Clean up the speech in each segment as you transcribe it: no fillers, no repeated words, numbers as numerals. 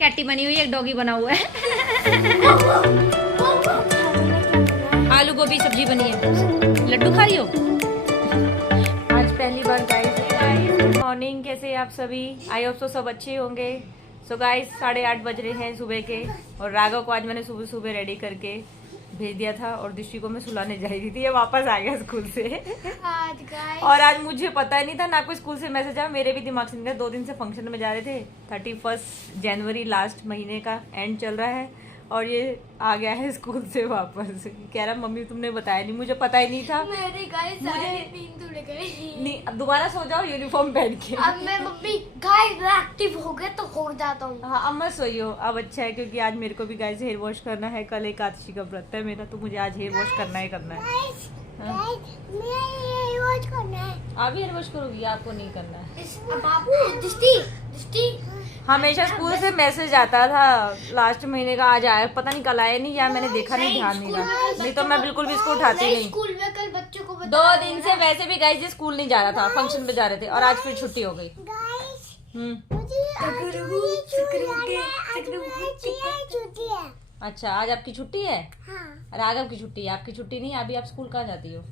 Katie बनी हुई है, एक डॉगी बना हुआ है। आलू गोभी सब्जी बनी है। लड्डू खा रही हो? आज पहली बार गाइस। गुड मॉर्निंग, कैसे आप सभी? आई होप सो सब अच्छे होंगे। सो गाइस 8:30 बज रहे हैं सुबह के, और राघव को आज मैंने सुबह सुबह रेडी करके भेज दिया था, और दृष्टि को मैं सुलाने जा रही थी। ये वापस आ गया स्कूल से और आज मुझे पता ही नहीं था ना, कोई स्कूल से मैसेज आया, मेरे भी दिमाग से नहीं था। 2 दिन से फंक्शन में जा रहे थे। 31 जनवरी लास्ट महीने का एंड चल रहा है, और ये आ गया है स्कूल से वापस। कह रहा मम्मी तुमने बताया नहीं, मुझे पता ही नहीं था। मेरे गाइस मुझे नींद उड़ गई। नहीं, अब दोबारा सो जाओ यूनिफॉर्म पहन के। अब मैं मम्मी गाइस एक्टिव हो गए तो हो जाता हूँ। हाँ, अब मत सोइयो, अब अच्छा है, क्योंकि आज मेरे को भी गाइस हेयर वॉश करना है। कल एकादशी का व्रत है मेरा, तो मुझे आज हेयर वॉश करना ही करना है। आप भी हेयर वॉश करोगी? आपको नहीं करना है। बाबू दृष्टि हमेशा स्कूल से मैसेज आता था लास्ट महीने का, आज आया पता नहीं, कल आया नहीं, या मैंने देखा नहीं, ध्यान नहीं रहा। नहीं तो मैं बिल्कुल भी इसको उठाती नहीं। स्कूल में कल बच्चों को 2 दिन से वैसे भी गाइस ये स्कूल नहीं जा रहा था, फंक्शन पे जा रहे थे, और आज फिर छुट्टी हो गई। अच्छा, आज आपकी छुट्टी है? राघव की छुट्टी है, आपकी छुट्टी नहीं है। अभी आप स्कूल कहाँ जाती हो?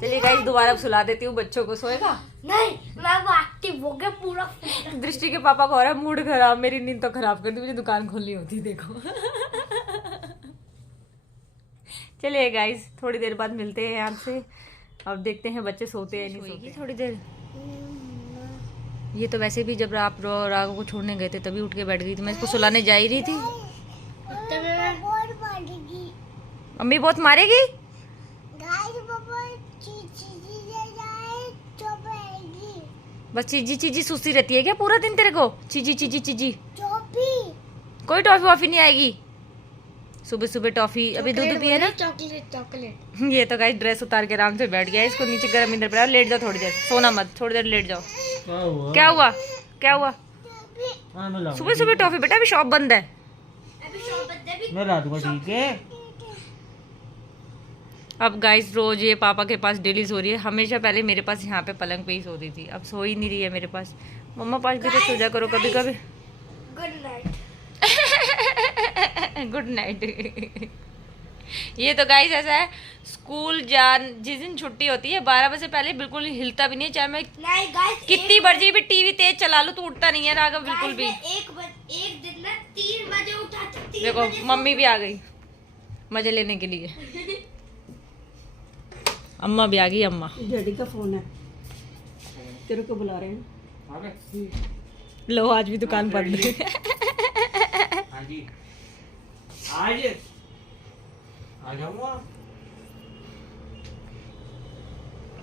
चलिए गाइस दोबारा सुला देती हूँ बच्चों को। सोएगा नहीं, मैं वो एक्टिव हो गया पूरा। दृष्टि के पापा को हो रहा है मूड खराब, मेरी नींद तो खराब कर दी, मुझे दुकान खोलनी होती। देखो चलिए गाइस थोड़ी देर बाद मिलते हैं आपसे। अब देखते हैं बच्चे सोते हैं नहीं सोते। थोड़ी देर। ये तो वैसे भी जब आप राघव को छोड़ने गए थे तभी उठ के बैठ गई थी। मैं इसको सुलाने जा ही रही थी। मम्मी बहुत मारेगी? बस चीजी सुस्ती रहती है क्या पूरा दिन तेरे को? चीजी कोई टॉफी वॉफी नहीं आएगी? सुबह सुबह टॉफी, अभी दूध पिए ना? चॉकलेट ये तो गाइस ड्रेस उतार के आराम से बैठ गया है। इसको नीचे गर्म इंदर पड़ा, लेट जाओ थोड़ी देर, सोना मत, थोड़ी देर लेट जाओ। क्या हुआ? सुबह सुबह टॉफी? बेटा अभी शॉप बंद है। मैं ला दूंगा, ठीक है। अब गाइस रोज ये पापा के पास डेली सो रही है। हमेशा पहले मेरे पास यहाँ पे पलंग पे ही सोती थी, अब सो ही नहीं रही है मेरे पास। मम्मा पास भी तो सो जा करो कभी कभी। Good night. Good night. ये तो गाइस ऐसा है, स्कूल जिस दिन छुट्टी होती है 12 बजे से पहले बिल्कुल हिलता भी नहीं, चाहे मैं कितनी मर्जी भी टीवी तेज चला लूं तो उठता नहीं है राघव बिल्कुल भी। एक दिन ना 3 बजे उठा था। देखो मम्मी भी आ गई मजे लेने के लिए। अम्मा भी आ गई। अम्मा डैडी का फोन है, तेरे को बुला रहे हैं। लो आज भी दुकान बंद है। आज आ जाऊंगा,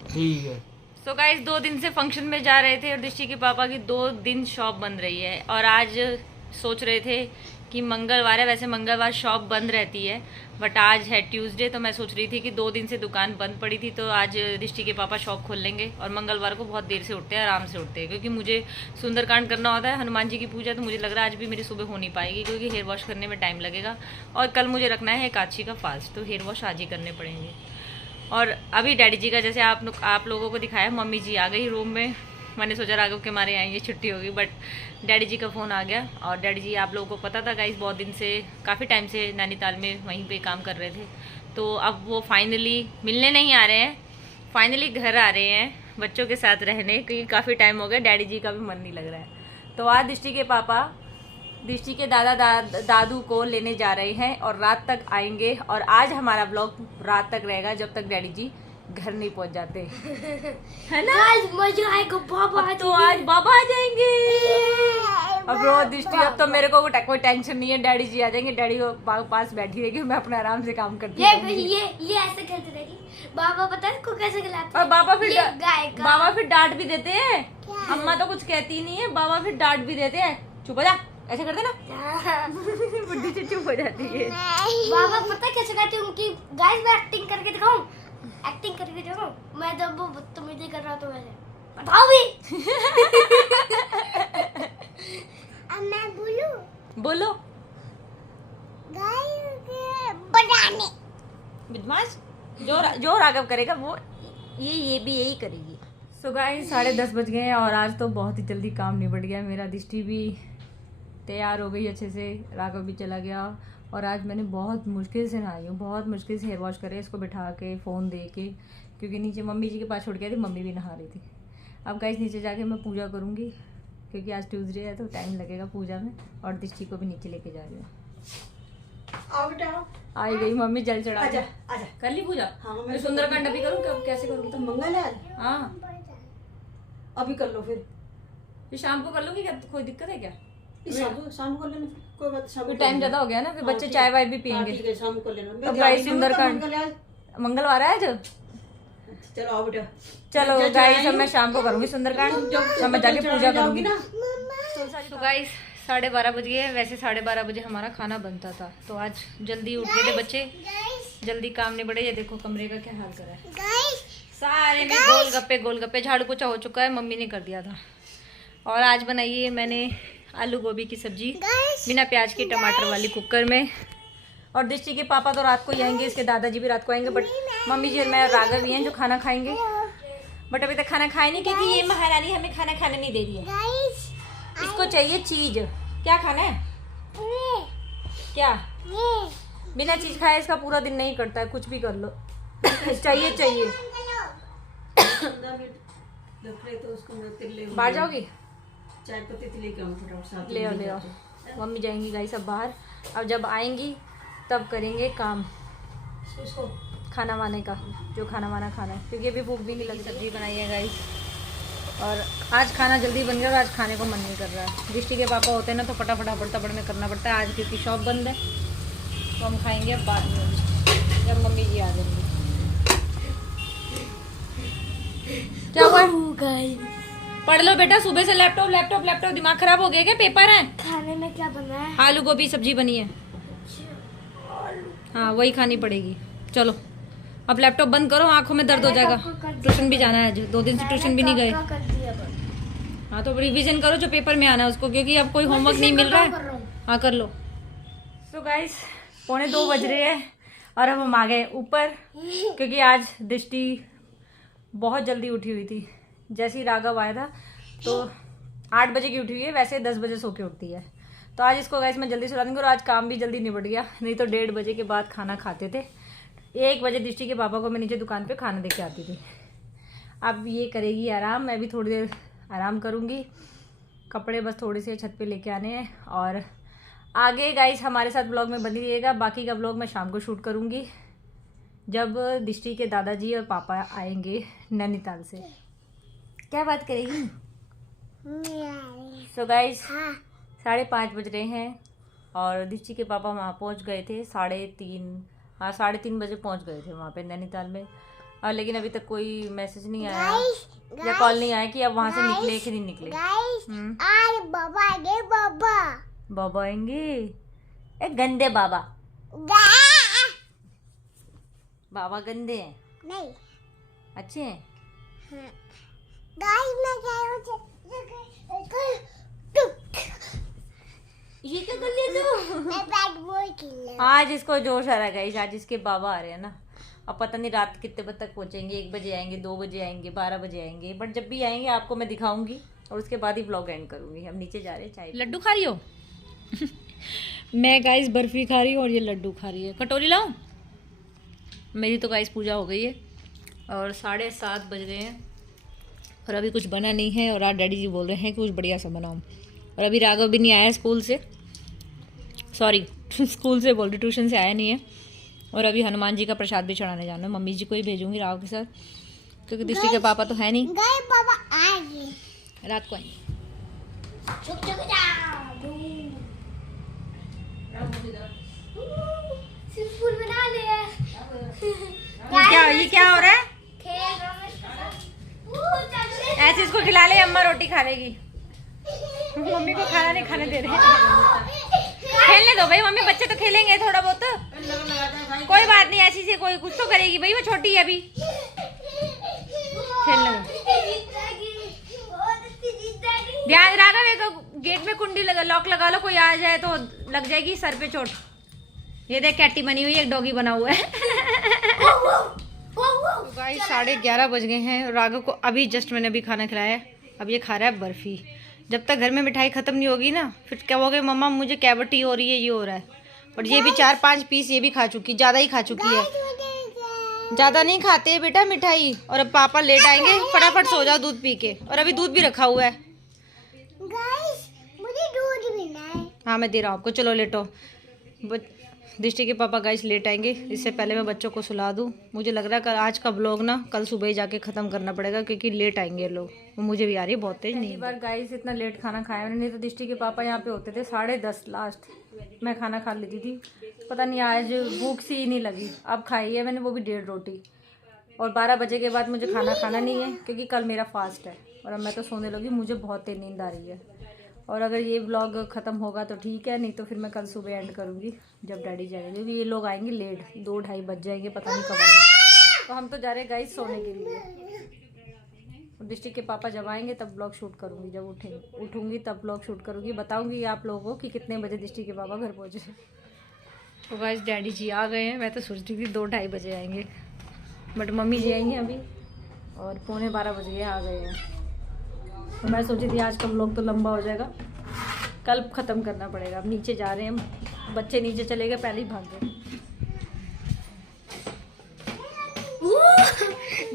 ठीक है। सो गाइस 2 दिन से फंक्शन में जा रहे थे, और दृष्टि के पापा की 2 दिन शॉप बंद रही है। और आज सोच रहे थे कि मंगलवार है, वैसे मंगलवार शॉप बंद रहती है, बट आज है ट्यूसडे, तो मैं सोच रही थी कि 2 दिन से दुकान बंद पड़ी थी, तो आज दृष्टि के पापा शॉप खोल लेंगे। और मंगलवार को बहुत देर से उठते हैं, आराम से उठते हैं, क्योंकि मुझे सुंदरकांड करना होता है, हनुमान जी की पूजा, तो मुझे लग रहा है आज भी मेरी सुबह हो नहीं पाएगी, क्योंकि हेयर वॉश करने में टाइम लगेगा। और कल मुझे रखना है एकादशी का फास्ट, तो हेयर वॉश आज ही करने पड़ेंगे। और अभी डैडी जी का जैसे आप लोगों को दिखाया, मम्मी जी आ गई रूम में। मैंने सोचा राघव के मारे आएंगे, छुट्टी होगी, बट डैडी जी का फ़ोन आ गया। और डैडी जी आप लोगों को पता था गाइस, बहुत दिन से, काफ़ी टाइम से नैनीताल में वहीं पे काम कर रहे थे, तो अब वो फाइनली मिलने नहीं आ रहे हैं, फाइनली घर आ रहे हैं बच्चों के साथ रहने, क्योंकि काफ़ी टाइम हो गया, डैडी जी का भी मन नहीं लग रहा है। तो आज दृष्टि के पापा दृष्टि के दादू को लेने जा रहे हैं, और रात तक आएंगे। और आज हमारा ब्लॉग रात तक रहेगा, जब तक डैडी जी घर नहीं पहुंच जाते, है ना? मजा आएगा, बाबा तो आज बाबा आ जाएंगे। अब रोज दृष्टि, अब तो मेरे को कोई टेंशन नहीं है, डैडी जी आ जाएंगे, डैडी को पास बैठी रहेगी, मैं अपने आराम से काम करती हूँ। ये ऐसे खेलते रहेगी। बाबा पता है इसको कैसे खिलाते? और बाबा फिर डांट भी देते हैं। अम्मा तो कुछ कहती नहीं है, बाबा फिर डांट भी देते हैं। चुप हो जा, ऐसे करते ना। बुड्ढी से चुप हो जाती है। बाबा पता कैसे कहते हैं उनकी? गाइस मैं एक्टिंग करके दिखाऊं? एक्टिंग करके दिखाऊं? मैं जब वो बदतमीजी कर रहा तो वैसे बताओ भी। अब मैं बोलो बनाने बदमाश। जो राघव करेगा वो ये भी यही करेगी। सो गाइस 10:30 बज गए हैं, और आज तो बहुत ही जल्दी काम निबट गया मेरा। दृष्टि भी तैयार हो गई अच्छे से, राघव भी चला गया। और आज मैंने बहुत मुश्किल से नहाई हूँ, बहुत मुश्किल से हेयर वॉश करे, इसको बिठा के फ़ोन दे के, क्योंकि नीचे मम्मी जी के पास छोड़ के आई थी, मम्मी भी नहा रही थी। अब गाइस नीचे जाके मैं पूजा करूँगी, क्योंकि आज ट्यूसडे है तो टाइम लगेगा पूजा में। और दृष्टि को भी नीचे लेके जा रही हूँ। आओ बेटा आओ। आई गई मम्मी, जल चढ़ा आजा के। आजा। कर ली पूजा? हाँ, मैं सुंदरकांड अभी करूँ, कब कैसे करूँ? तो मंगल है आज। हाँ, अभी कर लो फिर। फिर शाम को कर लूँगी क्या? कोई दिक्कत है क्या? शाम को कर लेना फिर, कोई बात। शाम फिर को टाइम कर ज़्यादा लेना। हो गया ना, फिर हाँ, बच्चे ठीक चाय है। वाय भी हाँ, पियेंगे। ठीक है, शाम को कर लेना। अब ध्यान गाइस नहीं सुंदरकांड, मंगल है आज। मंगलवार है आज। चलो आओ बेटा। चलो जब गाइस, आई अब मैं हूँ, शाम को करूँगी सुंदरकांड, अब मैं जाके पूजा करूँगी ना। तो गाइस 12:30 बज गए। वैसे 12:30 बजे हमारा खाना बनता था, तो आज जल्दी उठ गए थे बच्चे, जल्दी काम निबड़े। ये देखो कमरे का क्या हाल करा है, सारे में गोलगप्पे झाड़ू पोछा हो चुका है, मम्मी ने कर दिया था। और आज बनाई है मैंने आलू गोभी की सब्जी बिना प्याज की, टमाटर वाली, कुकर में। और दृष्टि के पापा तो रात को ही आएंगे, इसके दादाजी भी रात को आएंगे, बट मम्मी जी और मैं और राघव भी हैं जो खाना खाएंगे। बट अभी तक खाना खाए नहीं, क्योंकि ये महारानी हमें खाना खाने नहीं दे रही है। इसको चाहिए चीज। क्या खाना है? क्या? बिना चीज खाए इसका पूरा दिन नहीं करता है, कुछ भी कर लो चाहिए। 15 मिनट लग रहे तो उसको मैं तेरे ले बाहर जाओगी? चाय पत्ती लेके आऊँ फटाफट साथ में। ले आओ ले आओ। मम्मी जाएंगी गाइस सब बाहर, अब जब आएंगी तब करेंगे काम उसको खाना वाने का, जो खाना वाना खाना है, क्योंकि अभी भूख भी नहीं लगी। सब्जी बनाई है गाइस, और आज खाना जल्दी बन गया और आज खाने को मन नहीं कर रहा है। दृष्टि के पापा होते हैं ना तो फटाफट हबड़ में करना पड़ता है। आज क्योंकि शॉप बंद है तो हम खाएंगे अब बाद में, जब मम्मी जी आ जाएंगी। क्या हुआ? पढ़ लो बेटा, सुबह से लैपटॉप दिमाग खराब हो गया क्या? पेपर है। खाने में क्या बना है? आलू गोभी सब्जी बनी है। हाँ वही खानी पड़ेगी। चलो अब लैपटॉप बंद करो, आंखों में दर्द हो जाएगा। ट्यूशन भी जाना है आज, 2 दिन से ट्यूशन भी नहीं गए। कर दिया बस। हाँ तो रिवीजन करो जो पेपर में आना है उसको, क्योंकि अब कोई होमवर्क नहीं मिल रहा है। हाँ कर लो। सो गाइस 1:45 बज रहे हैं और अब हम आ गए ऊपर, क्योंकि आज दृष्टि बहुत जल्दी उठी हुई थी। जैसे ही राघव आया था तो 8 बजे की उठी हुई है, वैसे 10 बजे सो के उठती है। तो आज इसको गाइस मैं जल्दी सुला दूंगी, और आज काम भी जल्दी निबट गया, नहीं तो 1:30 बजे के बाद खाना खाते थे। 1 बजे दृष्टि के पापा को मैं नीचे दुकान पे खाना दे के आती थी। अब ये करेगी आराम, मैं भी थोड़ी देर आराम करूँगी। कपड़े बस थोड़े से छत पे लेके आने हैं। और आगे गाइस हमारे साथ ब्लॉग में बनी रहिएगा। बाकी का ब्लॉग मैं शाम को शूट करूँगी, जब दृष्टि के दादाजी और पापा आएंगे नैनीताल से। क्या बात करेगी? सो गाइस 5:30 बज रहे हैं और दृष्टि के पापा वहाँ पहुँच गए थे 3:30 बजे पहुँच गए थे वहाँ पे नैनीताल में। और लेकिन अभी तक कोई मैसेज नहीं आया या कॉल नहीं आया कि अब वहाँ से निकले कि नहीं निकले। आज बाबा आएंगे। बाबा आएंगे? ए गंदे बाबा। बाबा गंदे हैं? नहीं अच्छे हैं। गाइस मैं कह रहा हूँ ये क्या कर लिया तू? मैं बैट बॉल खेलना। आज इसको जोश आ रहा है गाइस, आज इसके बाबा आ रहे हैं ना। अब पता नहीं रात कितने बजे तक पहुंचेंगे, 1 बजे आएंगे, 2 बजे आएंगे, 12 बजे आएंगे। बट जब भी आएंगे आपको मैं दिखाऊंगी और उसके बाद ही ब्लॉग एंड करूंगी। हम नीचे जा रहे हैं चाय। लड्डू खा रही हो? मैं गाइस बर्फी खा रही हूँ और ये लड्डू खा रही है। कटोरी लाऊं? मेरी तो गाइस पूजा हो गई है और 7:30 बज गए हैं और अभी कुछ बना नहीं है। और आज डैडी जी बोल रहे हैं कि कुछ बढ़िया सा बनाऊं। और अभी राघव भी नहीं आया स्कूल से, सॉरी स्कूल से बोल रही, ट्यूशन से आया नहीं है। और अभी हनुमान जी का प्रसाद भी चढ़ाने जाना है। मम्मी जी को ही भेजूंगी राघव के साथ, क्योंकि दृष्टि के पापा तो है नहीं, पापा आएंगे रात को आएंगे। स्विमिंग बना लिया। ये क्या हो रहा है? खेल रहा ऐसे इसको खिला ले, अम्मा रोटी खा लेगी। मम्मी को खाना नहीं खाने दे रहे। खेलने दो भाई मम्मी, बच्चे तो खेलेंगे थोड़ा बहुत। कोई बात नहीं, ऐसी से कोई कुछ तो करेगी भाई, वो छोटी है अभी। खेलने दो। ध्यान राघव, एक गेट में कुंडी लगा, लॉक लगा लो, कोई आ जाए तो लग जाएगी सर पे चोट। ये देख कैटी बनी हुई है, एक डॉगी बना हुआ है। तो गाइस 11:30 बज गए हैं। राघव को अभी जस्ट मैंने अभी खाना खिलाया है। अब ये खा रहा है बर्फी। जब तक घर में मिठाई खत्म नहीं होगी ना, फिर क्या कहोगे मम्मा मुझे कैविटी हो रही है, ये हो रहा है। और ये भी 4-5 पीस ये भी खा चुकी, ज़्यादा ही खा चुकी है। ज़्यादा नहीं खाते बेटा मिठाई। और अब पापा लेट आएंगे, फटाफट सो जाओ दूध पी के। और अभी दूध भी रखा हुआ है। गाइस मुझे दूध पीना है। हाँ मैं दे रहा हूँ आपको, चलो लेटो। दृष्टि के पापा गाइस लेट आएंगे, इससे पहले मैं बच्चों को सुला दूँ। मुझे लग रहा है कल आज का ब्लॉग ना कल सुबह ही जाके ख़त्म करना पड़ेगा, क्योंकि लेट आएंगे लोग। मुझे भी आ रही है बहुत तेज नींद। बार गाइस इतना लेट खाना खाया मैंने, नहीं तो दृष्टि के पापा यहाँ पे होते थे 10:30 लास्ट। मैं खाना खा लेती थी। पता नहीं आज भूख सी ही नहीं लगी। अब खाई है मैंने, वो भी 1.5 रोटी। और 12 बजे के बाद मुझे खाना खाना नहीं है, क्योंकि कल मेरा फास्ट है। और अब मैं तो सोने लगी, मुझे बहुत तेज नींद आ रही है। और अगर ये व्लॉग ख़त्म होगा तो ठीक है, नहीं तो फिर मैं कल सुबह एंड करूँगी जब डैडी जाएंगे, क्योंकि ये लोग आएंगे लेट, 2-2:30 बज जाएंगे, पता नहीं कब आएंगे। तो हम तो जा रहे हैं गाइस सोने के लिए। दृष्टि के पापा जब आएंगे तब ब्लॉग शूट करूँगी, जब उठूँगी तब ब्लॉग शूट करूँगी, बताऊँगी आप लोगों को कि कितने बजे दृष्टि के पापा घर पहुँचे। तो गाइस डैडी जी आ गए हैं। मैं तो सोचती थी 2-2:30 बजे आएंगे, बट मम्मी जी आई हैं अभी और 11:15 बजे आ गए हैं। तो मैं सोची थी आज का व्लॉग तो लंबा हो जाएगा, कल ख़त्म करना पड़ेगा। अब नीचे जा रहे हैं, बच्चे नीचे चले गए, पहले ही भाग गए।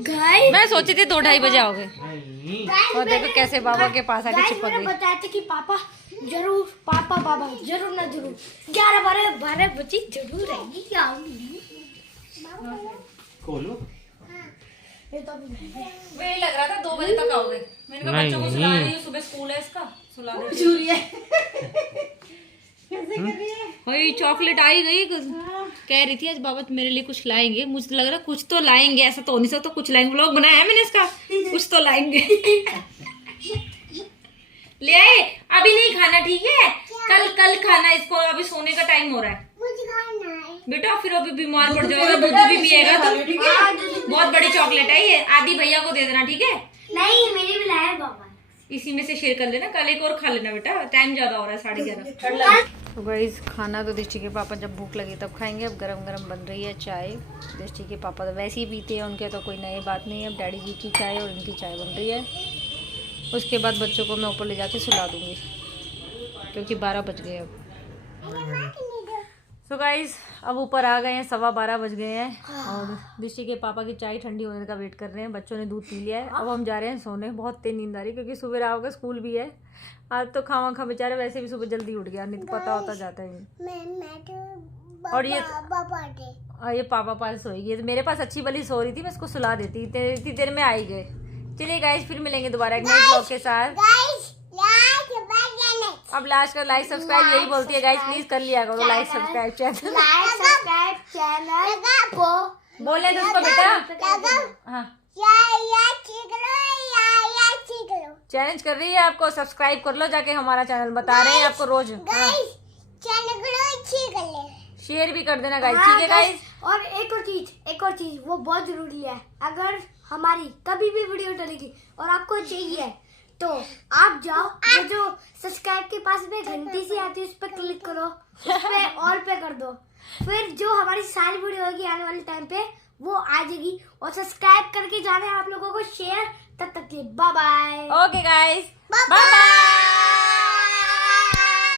गाइस मैं सोची थी 2-2:30 बजे आओगे, नहीं और देखो कैसे बाबा के पास आके चिपक गई। बताया था कि पापा जरूर जरूर ना जरूर 11-12 बजे जरूर आएगी, क्या आऊंगी। खोलो। ये तो अभी वही लग रहा था 2 बजे तक आओगे। मैंने कहा बच्चों को सुला रही हूँ, सुबह स्कूल है इसका, सुला देती हूँ। वही चॉकलेट आई गई, कह रही थी आज बाबा मेरे लिए कुछ लाएंगे। मुझे तो लग रहा कुछ तो लाएंगे, ऐसा तो नहीं सकता तो कुछ लाएंगे। व्लॉग बनाया है मैंने इसका, कुछ तो लाएंगे। ले आए, अभी नहीं खाना ठीक है, कल खाना इसको, अभी सोने का टाइम हो रहा है। मुझे खाना है बेटा फिर अभी बीमार पड़ जाएगा, दूध भी पिएगा तो। बहुत बड़ी चॉकलेट है ये, आधी भैया को दे देना ठीक है। नहीं मेरी भी लाया पापा, इसी में से शेयर कर लेना, कल एक और खा लेना बेटा, टाइम ज्यादा हो रहा है 11:30। तो गाइस खाना तो दृष्टि के पापा जब भूख लगी तब खाएंगे। अब गरम गरम बन रही है चाय। दृष्टि के पापा तो वैसे ही पीते हैं, उनके तो कोई नई बात नहीं है। अब डैडी जी की चाय और इनकी चाय बन रही है। उसके बाद बच्चों को मैं ऊपर ले जाके सुला दूंगी, क्योंकि 12 बज गए अब। तो गाइस अब ऊपर आ गए हैं, 12:15 बज गए हैं। और दृष्टि के पापा की चाय ठंडी होने का वेट कर रहे हैं। बच्चों ने दूध पी लिया है, अब हम जा रहे हैं सोने। बहुत तेज नींद आ रही है, क्योंकि सुबह राव का स्कूल भी है आज। तो खावा खा बेचारे वैसे भी सुबह जल्दी उठ गया, नहीं तो पता होता जाता है। और ये पापा पास सोएगी, तो मेरे पास अच्छी भली सो रही थी, मैं इसको सुला देती, इतनी देर में आई गए। चलिए गाइस फिर मिलेंगे दोबारा एक नए ब्लॉग के साथ। अब लास्ट का लाइक सब्सक्राइब यही बोलती है गाइस, प्लीज कर लिया करो लाइक सब्सक्राइब चैनल। बोले तो उसको बेटा। हाँ चैलेंज कर रही है आपको, सब्सक्राइब कर लो जाके हमारा चैनल, बता रहे हैं आपको रोज। हाँ। शेयर भी कर देना गाइस, ठीक है गाइस। और एक और चीज वो बहुत जरूरी है। अगर हमारी कभी भी वीडियो डलेगी और आपको चाहिए तो आप जाओ, वो जो सब्सक्राइब के पास में घंटी सी आती है उस पर क्लिक करो, उस पे ऑल पे कर दो, फिर जो हमारी सारी वीडियो होगी आने वाले टाइम पे वो आ जाएगी। और सब्सक्राइब करके जाना है आप लोगों को शेयर। तब तक के bye bye. Okay guys, bye bye.